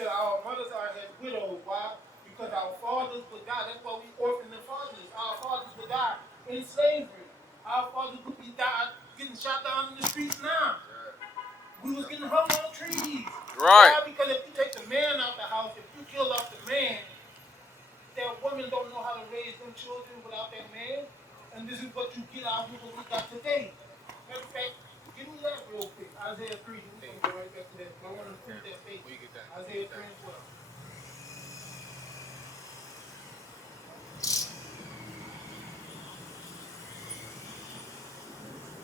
said our mothers are as widows. Why? Because our fathers were God. That's why we orphan the fathers. Our fathers were God in slavery. Our fathers would be died getting shot down in the streets now. We was getting hung on trees. Right. Why? Because if you take the man out the house, if you kill off the man, that woman don't know how to raise them children without that man. And this is what you get out of what we got today. Matter of fact, give me that real quick. Isaiah 3. We're going to go right back to that. I want to prove that faith. Isaiah 3 and 12.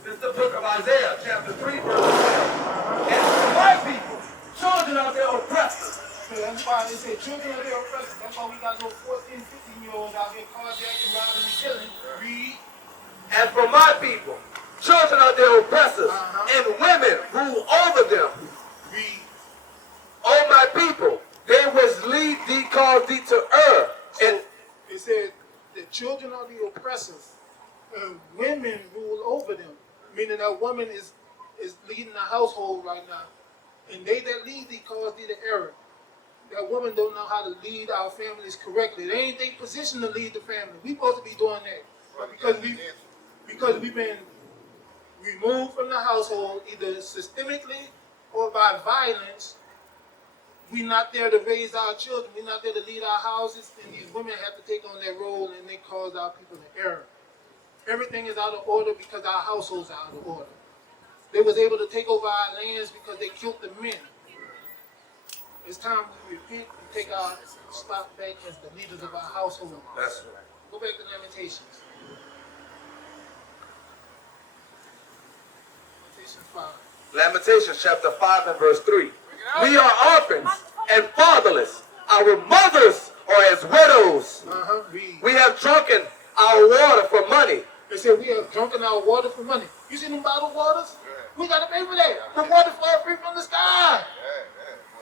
This is the book of Isaiah, chapter 3, verse 12. And for my people, children of their oppressors. So that's why they say children of their oppressors. That's why we got those 14, 15-year-olds out here carjacking, robbing, and killing. Read. And for my people, children of their oppressors, and women rule over them. Read. O my people, they which lead thee cause thee to err. And it said the children are the oppressors, and women rule over them. Meaning that woman is leading the household right now. And they that lead thee cause thee to error. That woman don't know how to lead our families correctly. They ain't in position to lead the family. We supposed to be doing that. But because we've been removed from the household, either systemically or by violence, we're not there to raise our children. We're not there to lead our houses. And these women have to take on that role, and they cause our people to error. Everything is out of order because our households are out of order. They was able to take over our lands because they killed the men. It's time we repent and take our spot back as the leaders of our household. That's right. Go back to Lamentations. Lamentations 5. Lamentations chapter 5 and verse 3. We are orphans and fatherless. Our mothers are as widows. Read. We have drunken our water for money. They said we have drunken our water for money. You see them bottled waters? We got to pay for that. The water fall free from the sky.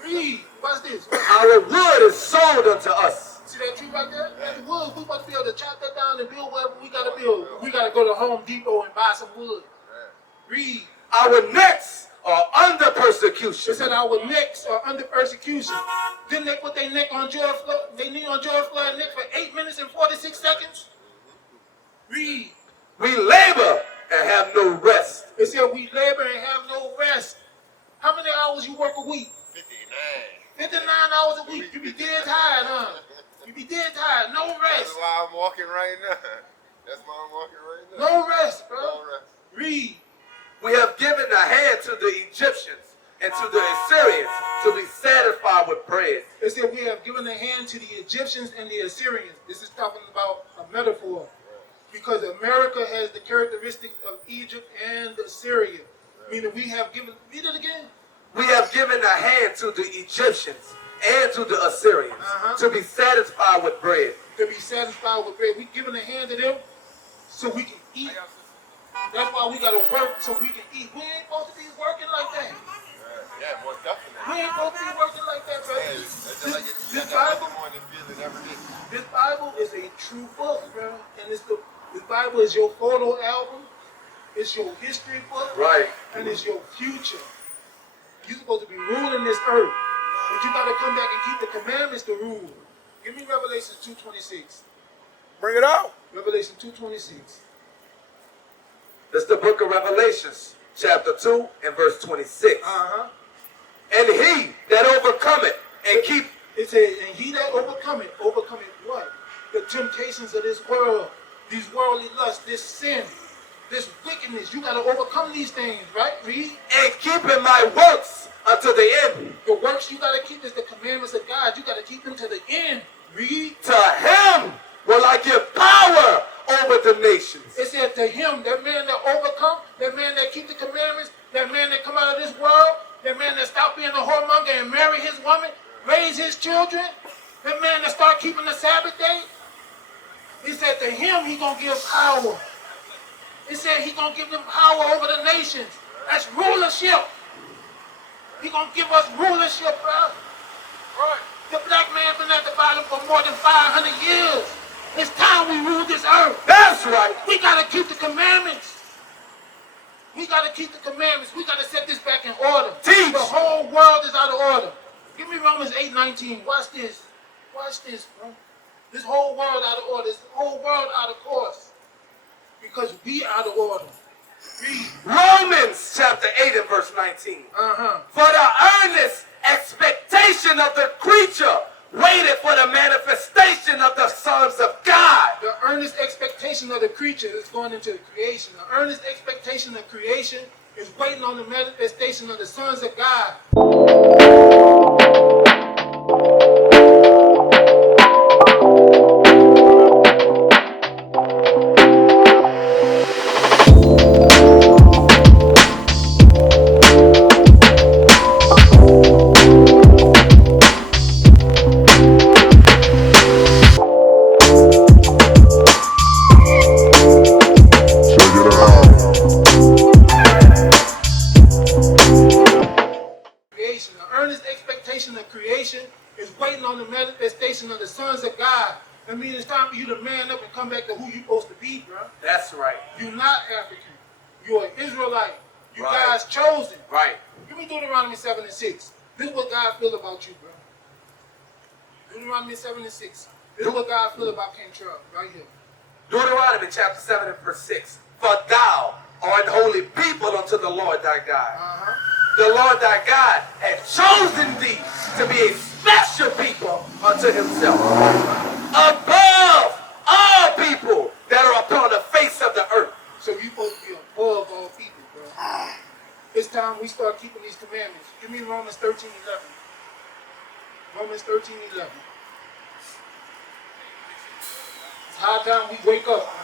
Read. Watch this. Our wood is sold unto us. See that tree right there? That's wood. We about to be able to chop that down and build whatever we got to build. We got to go to Home Depot and buy some wood. Read. Our necks are under persecution. They said our necks are under persecution. Didn't they put their neck on George Floyd? They knee on George Floyd's neck for 8 minutes and 46 seconds? Read. We labor and have no rest. They said we labor and have no rest. How many hours you work a week? 59 hours a week. You be dead tired, huh? You be dead tired. No rest. That's why I'm walking right now. That's why I'm walking right now. No rest, bro. No rest. Read. We have given a hand to the Egyptians and to the Assyrians to be satisfied with bread. They said we have given a hand to the Egyptians and the Assyrians. This is talking about a metaphor. Because America has the characteristics of Egypt and Assyria. Meaning we have given, read it again. We have given a hand to the Egyptians and to the Assyrians to be satisfied with bread. To be satisfied with bread. We've given a hand to them so we can eat. That's why we got to work so we can eat. We ain't supposed to be working like that. Yeah, more definitely. We ain't supposed to be working like that, bro. This Bible is a true book, bro. And this Bible is your photo album. It's your history book. Right. And it's your future. You're supposed to be ruling this earth. But you got to come back and keep the commandments to rule. Give me Revelation 2:26. Bring it out. Revelation 2:26. That's the book of Revelations, chapter 2 and verse 26. And he that overcometh and keep... It says, and he that overcometh what? The temptations of this world, these worldly lusts, this sin, this wickedness. You got to overcome these things, right? Read. And keeping my works unto the end. The works you got to keep is the commandments of God. You got to keep them to the end. Read. To him will I give power over the nations. It said to him, that man that overcome, that man that keep the commandments, that man that come out of this world, that man that stop being a whoremonger and marry his woman, raise his children, that man that start keeping the Sabbath day. He said to him he gonna give power. He said he gonna give them power over the nations. That's rulership. He gonna give us rulership, bro. Right. The black man been at the bottom for more than 500 years. It's time we rule this earth. That's right. We gotta keep the commandments. We gotta keep the commandments. We gotta set this back in order. Teach. The whole world is out of order. Give me Romans 8:19. Watch this. Watch this, bro. This whole world out of order. This whole world out of course. Because we out of order. Read. Romans chapter 8 and verse 19. For the earnest expectation of the creature waited for the manifestation of the sons of God. The earnest expectation of the creature is going into the creation. The earnest expectation of creation is waiting on the manifestation of the sons of God. Of the sons of God. That means it's time for you to man up and come back to who you're supposed to be, bro. That's right. You're not African. You're an Israelite. You Right. guys chosen. Right. Give me Deuteronomy 7 and 6. This is what God feel about you, bro. Deuteronomy 7 and 6. This is what God feel about King Charles, right here. Deuteronomy chapter 7 and verse 6. For thou art holy people unto the Lord thy God. The Lord thy God hath chosen thee to be a special people unto himself, above all people that are upon the face of the earth. So you're supposed to be above all people, bro. It's time we start keeping these commandments. Give me Romans 13:11. Romans 13:11. It's high time we wake up, man.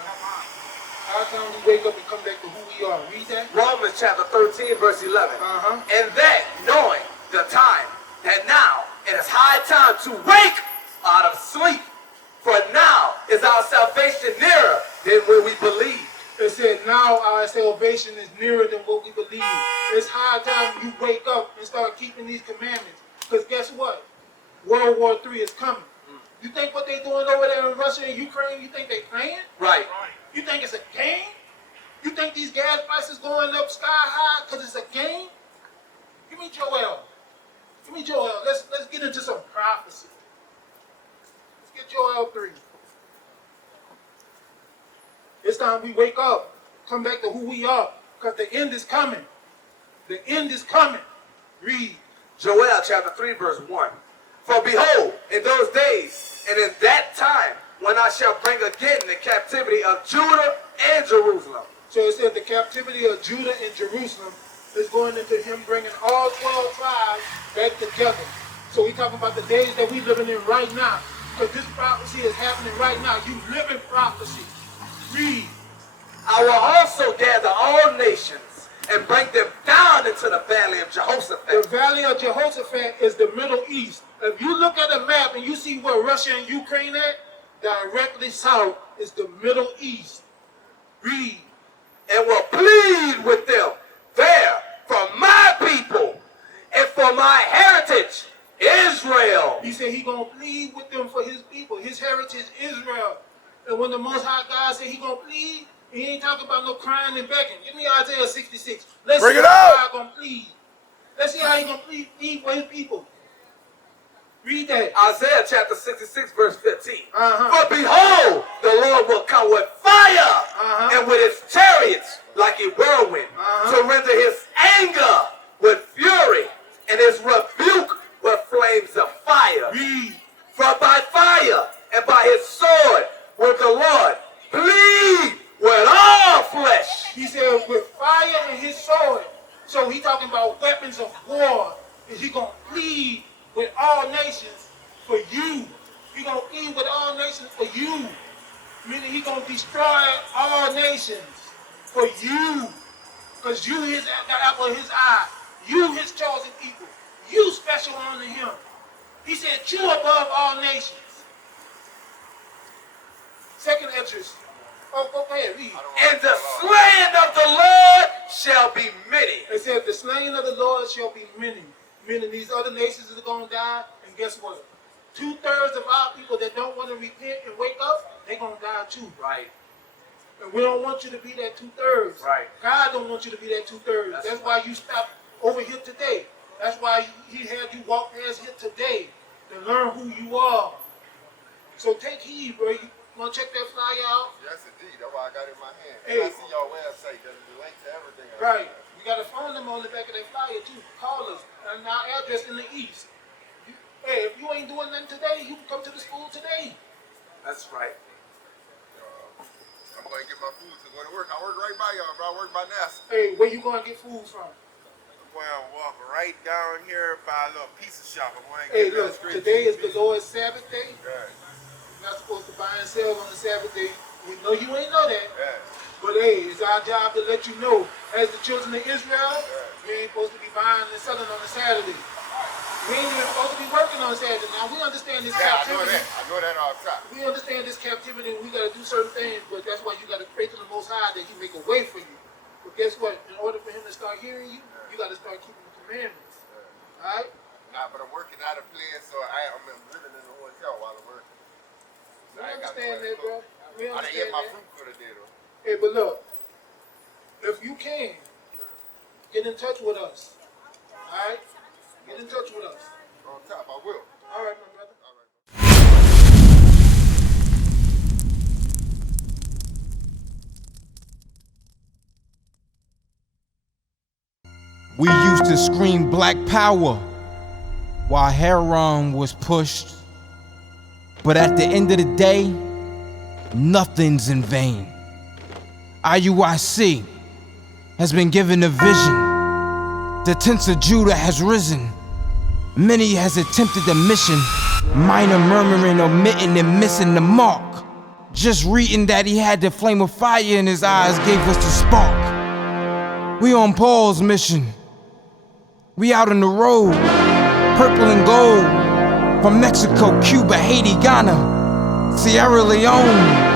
High time we wake up and come back to who we are. Read that. Romans chapter 13 verse 11. And that knowing the time, that now it is high time to wake out of sleep. For now is our salvation nearer than when we believed. It said now our salvation is nearer than what we believe. It's high time you wake up and start keeping these commandments. Because guess what? World War III is coming. You think what they're doing over there in Russia and Ukraine, you think they playing? Right. You think it's a game? You think these gas prices going up sky high because it's a game? Give me Joel. Give me Joel. Let's get into some prophecy. Let's get Joel 3. It's time we wake up. Come back to who we are. Because the end is coming. The end is coming. Read. Joel chapter 3 verse 1. For behold, in those days and in that time, when I shall bring again the captivity of Judah and Jerusalem. So it said the captivity of Judah and Jerusalem is going into him bringing all 12 tribes back together. So we're talking about the days that we're living in right now. Because this prophecy is happening right now. You live in prophecy. Read. I will also gather all nations and bring them down into the valley of Jehoshaphat. The valley of Jehoshaphat is the Middle East. If you look at a map and you see where Russia and Ukraine at, directly south is the Middle East. Read. And will plead with them there for my people and for my heritage, Israel. He said he going to plead with them for his people, his heritage, Israel. And when the Most High God said he going to plead, he ain't talking about no crying and begging. Give me Isaiah 66. Let's Bring see it how out. God going to plead. Let's see how he going to plead for his people. Read that. Isaiah chapter 66 verse 15. Uh-huh. For behold, the Lord will come with fire and with his chariots like a whirlwind to render his anger with fury and his rebuke with flames of fire. Read. For by fire and by his sword will the Lord plead with all flesh. He said with fire and his sword. So he talking about weapons of war. Is he going to plead with all nations for you? He going to plead with all nations for you. Meaning he going to destroy all nations for you. Because you his the apple of his eye. You his chosen people. You special unto him. He said you above all nations. Second Esdras. Oh, go ahead, read. And the slaying of the Lord shall be many. It said the slain of the Lord shall be many. Meaning these other nations are going to die. And guess what? 2/3 of our people that don't want to repent and wake up, they're going to die too. Right. And we don't want you to be that 2/3. Right. God don't want you to be that 2/3. That's why you stop over here today. That's why he had you walk past here today to learn who you are. So take heed, bro. You want to check that flyer out? Yes, indeed. That's why I got it in my hand. Hey. I see your website. There's a link to everything. Right. You got a phone number on the back of that flyer, too. Call us. And our address in the east. Hey, if you ain't doing nothing today, you can come to the school today. That's right. I'm going to get my food to go to work. I work right by y'all, bro. I work by NASA. Hey, where you going to get food from? I'm going to walk right down here by a little pizza shop. I'm going to Hey, get look, today is the Lord's Sabbath day. Right. You're not supposed to buy and sell on the Sabbath day. We know you ain't know that. Yeah. But hey, it's our job to let you know, as the children of Israel, we ain't supposed to be buying and selling on a Saturday. We ain't even supposed to be working on Saturday. Now, we understand this captivity. I know that all the time. We understand this captivity and we got to do certain things, but that's why you got to pray to the Most High that He make a way for you. But guess what? In order for Him to start hearing you, you got to start keeping the commandments. All right? Nah, but I'm working out of place, so I'm living in a hotel while I'm working. So We I ain't got understand that, nowhere to bro. go. We I done ate understand my that. fruit for the day, though. Hey, but look, if you can, get in touch with us. All right? Get in touch with us. On top, I will. All right, my brother. All right. We used to scream black power while Heron was pushed. But at the end of the day, nothing's in vain. IUIC has been given a vision. The tents of Judah has risen. Many has attempted the mission, minor murmuring, omitting, and missing the mark. Just reading that he had the flame of fire in his eyes gave us the spark. We on Paul's mission. We out on the road, purple and gold, from Mexico, Cuba, Haiti, Ghana, Sierra Leone.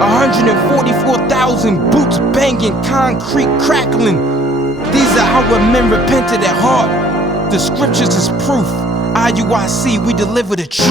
144,000 boots banging, concrete crackling. These are our men repented at heart. The scriptures is proof. IUIC, we deliver the truth.